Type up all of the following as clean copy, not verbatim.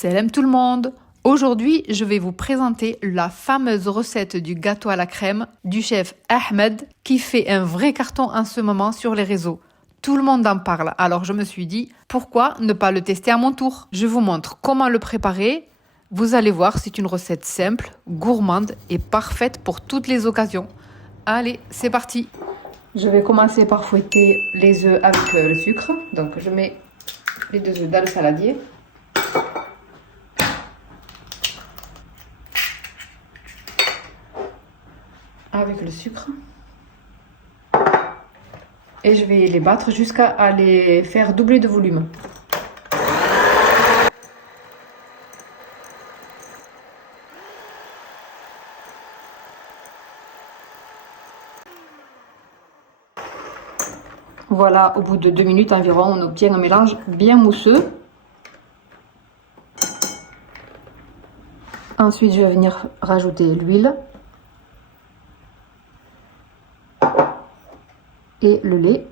Salam tout le monde! Aujourd'hui, je vais vous présenter la fameuse recette du gâteau à la crème du chef Ahmed qui fait un vrai carton en ce moment sur les réseaux. Tout le monde en parle, alors je me suis dit, pourquoi ne pas le tester à mon tour? Je vous montre comment le préparer. Vous allez voir, c'est une recette simple, gourmande et parfaite pour toutes les occasions. Allez, c'est parti! Je vais commencer par fouetter les œufs avec le sucre. Donc je mets les 2 œufs dans le saladier. Avec le sucre. Et je vais les battre jusqu'à les faire doubler de volume. Voilà, au bout de 2 minutes environ, on obtient un mélange bien mousseux. Ensuite, je vais venir rajouter l'huile et le lait.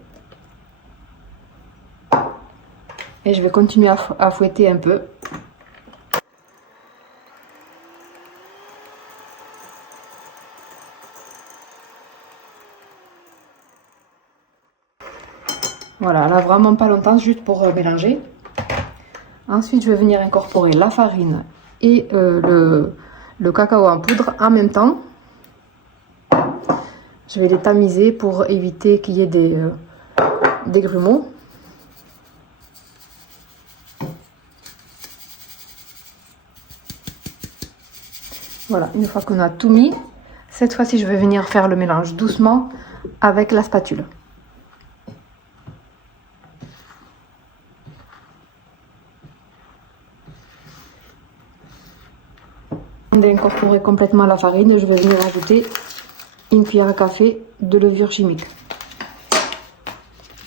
Et je vais continuer à fouetter un peu. Voilà, là vraiment pas longtemps, juste pour mélanger. Ensuite, je vais venir incorporer la farine et le cacao en poudre en même temps. Je vais les tamiser pour éviter qu'il y ait des grumeaux. Voilà, une fois qu'on a tout mis, cette fois-ci, je vais venir faire le mélange doucement avec la spatule. D'incorporer complètement la farine, je vais venir ajouter une cuillère à café de levure chimique.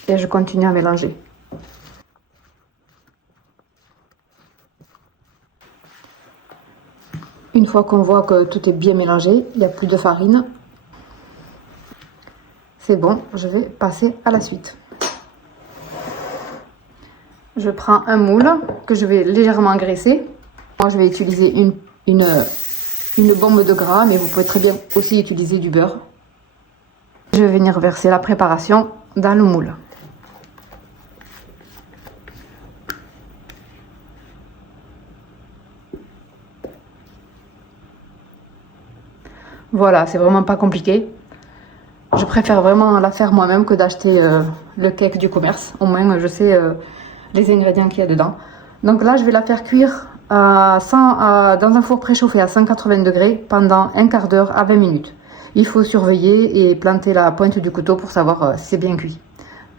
Et je continue à mélanger. Une fois qu'on voit que tout est bien mélangé, il n'y a plus de farine. C'est bon, je vais passer à la suite. Je prends un moule que je vais légèrement graisser. Moi, je vais utiliser une bombe de gras, mais vous pouvez très bien aussi utiliser du beurre. Je vais venir verser la préparation dans le moule. Voilà, c'est vraiment pas compliqué. Je préfère vraiment la faire moi-même que d'acheter le cake du commerce. Au moins, je sais les ingrédients qu'il y a dedans. Donc là, je vais la faire cuire dans un four préchauffé à 180 degrés pendant un quart d'heure à 20 minutes. Il faut surveiller et planter la pointe du couteau pour savoir si c'est bien cuit.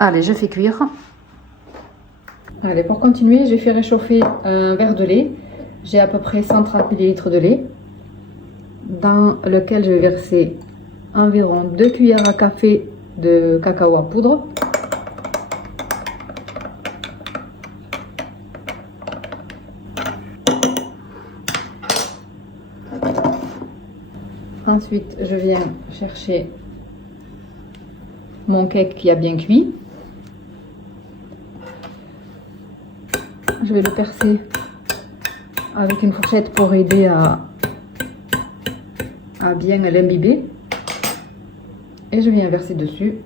Allez, je fais cuire. Allez, pour continuer, j'ai fait réchauffer un verre de lait. J'ai à peu près 130 ml de lait, dans lequel je vais verser environ 2 cuillères à café de cacao en poudre. Ensuite, je viens chercher mon cake qui a bien cuit. Je vais le percer avec une fourchette pour aider à bien l'imbiber. Et je viens verser dessus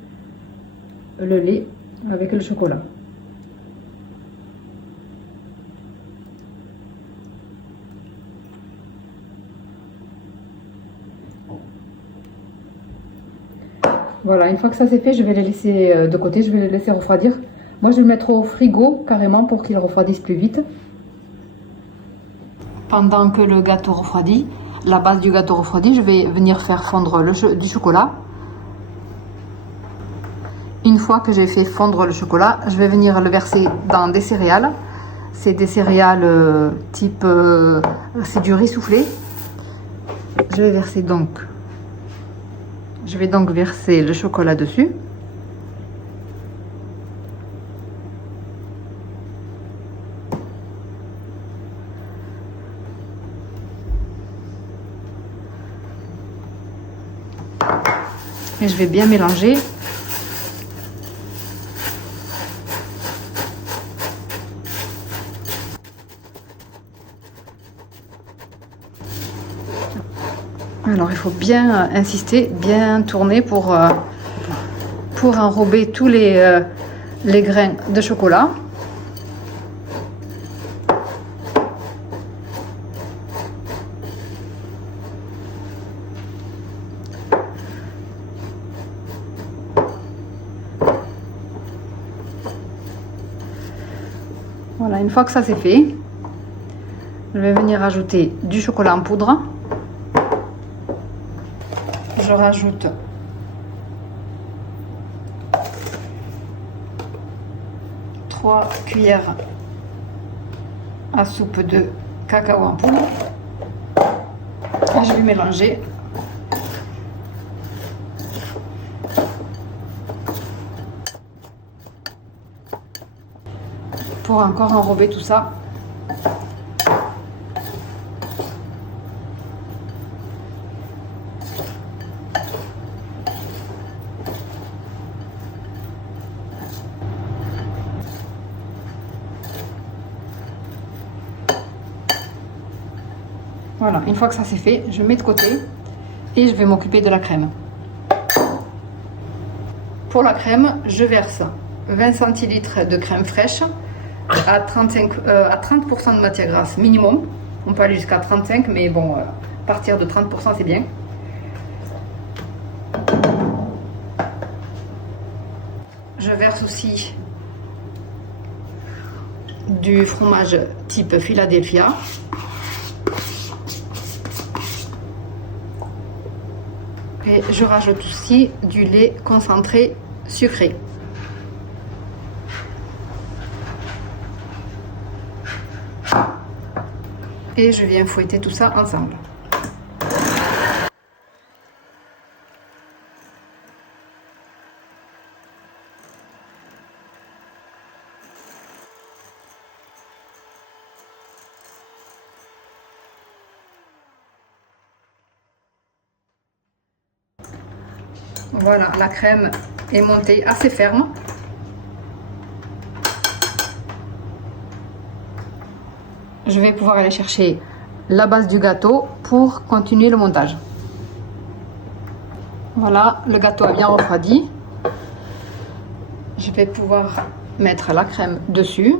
le lait avec le chocolat. Voilà, une fois que ça c'est fait, je vais les laisser de côté, je vais les laisser refroidir. Moi, je vais le mettre au frigo carrément pour qu'il refroidisse plus vite. Pendant que le gâteau refroidit, la base du gâteau refroidit, je vais venir faire fondre du chocolat. Une fois que j'ai fait fondre le chocolat, je vais venir le verser dans des céréales. C'est des céréales type... c'est du riz soufflé. Je vais donc verser le chocolat dessus. Et je vais bien mélanger. Alors il faut bien insister, bien tourner pour enrober tous les grains de chocolat. Voilà, une fois que ça c'est fait, je vais venir ajouter du chocolat en poudre. Je rajoute trois cuillères à soupe de cacao en poudre. Et je vais mélanger. Pour encore enrober tout ça. Voilà, une fois que ça c'est fait, je mets de côté et je vais m'occuper de la crème. Pour la crème, je verse 20 centilitres de crème fraîche à 30% de matière grasse minimum. On peut aller jusqu'à 35, mais bon, à partir de 30% c'est bien. Je verse aussi du fromage type Philadelphia. Et je rajoute aussi du lait concentré sucré. Et je viens fouetter tout ça ensemble. Voilà, la crème est montée assez ferme. Je vais pouvoir aller chercher la base du gâteau pour continuer le montage. Voilà, le gâteau a bien refroidi. Je vais pouvoir mettre la crème dessus.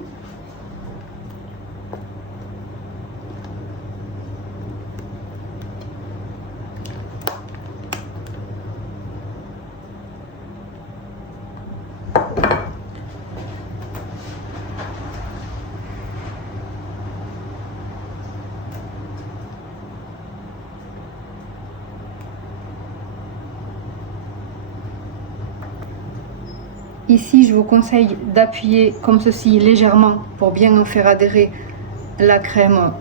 Ici, je vous conseille d'appuyer comme ceci légèrement pour bien faire adhérer la crème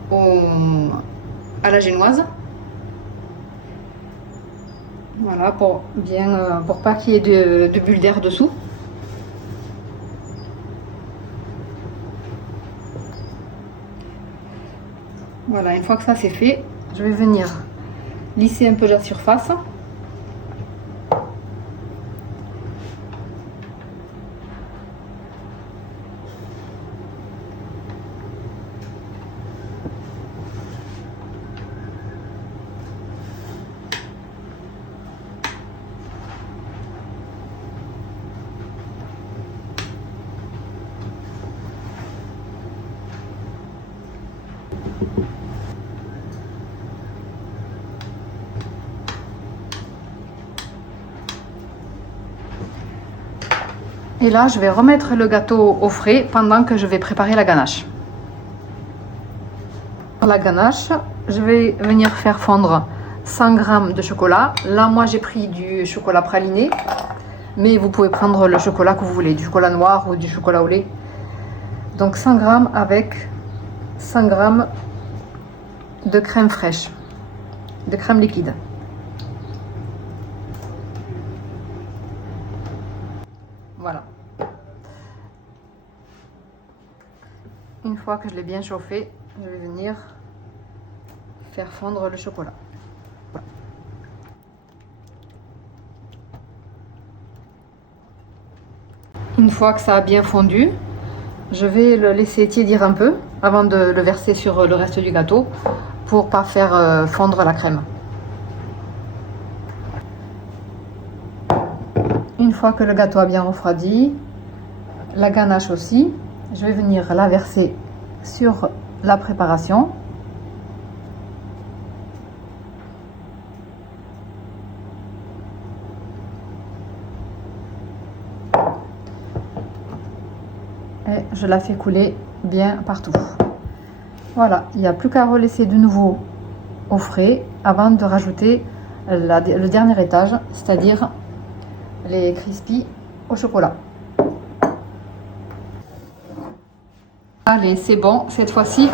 à la génoise. Voilà, pour pas qu'il y ait de bulles d'air dessous. Voilà, une fois que ça c'est fait, je vais venir lisser un peu la surface. Et là, je vais remettre le gâteau au frais pendant que je vais préparer la ganache. Pour la ganache, je vais venir faire fondre 100 g de chocolat. Là, moi, j'ai pris du chocolat praliné, mais vous pouvez prendre le chocolat que vous voulez, du chocolat noir ou du chocolat au lait. Donc 100 g avec 100 g de crème fraîche, de crème liquide. Voilà. Une fois que je l'ai bien chauffé, je vais venir faire fondre le chocolat. Voilà. Une fois que ça a bien fondu, je vais le laisser tiédir un peu avant de le verser sur le reste du gâteau pour pas faire fondre la crème. fois que le gâteau a bien refroidi, la ganache aussi, je vais venir la verser sur la préparation. Et je la fais couler bien partout. Voilà, il n'y a plus qu'à relaisser de nouveau au frais avant de rajouter le dernier étage, c'est-à-dire les crispies au chocolat. Allez, c'est bon, cette fois-ci,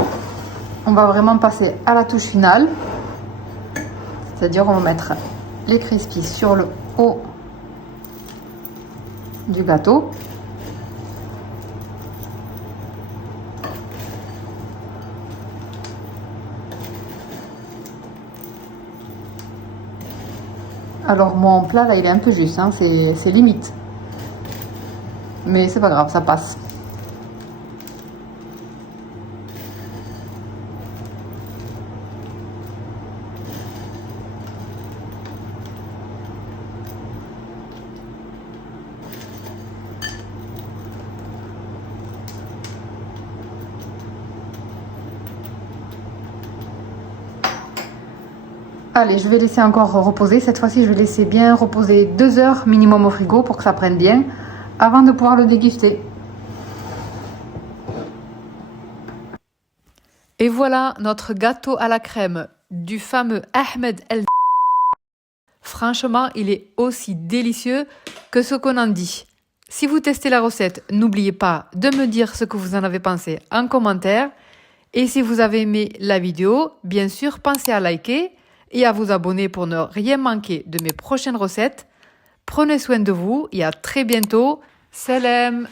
on va vraiment passer à la touche finale. C'est-à-dire, on va mettre les crispies sur le haut du gâteau. Alors mon plat là il est un peu juste, hein, c'est limite. Mais c'est pas grave, ça passe. Allez, je vais laisser encore reposer. Cette fois-ci, je vais laisser bien reposer 2 heures minimum au frigo pour que ça prenne bien avant de pouvoir le déguster. Et voilà notre gâteau à la crème du fameux Ahmed El. Franchement, il est aussi délicieux que ce qu'on en dit. Si vous testez la recette, n'oubliez pas de me dire ce que vous en avez pensé en commentaire. Et si vous avez aimé la vidéo, bien sûr, pensez à liker et à vous abonner pour ne rien manquer de mes prochaines recettes. Prenez soin de vous et à très bientôt. Salam!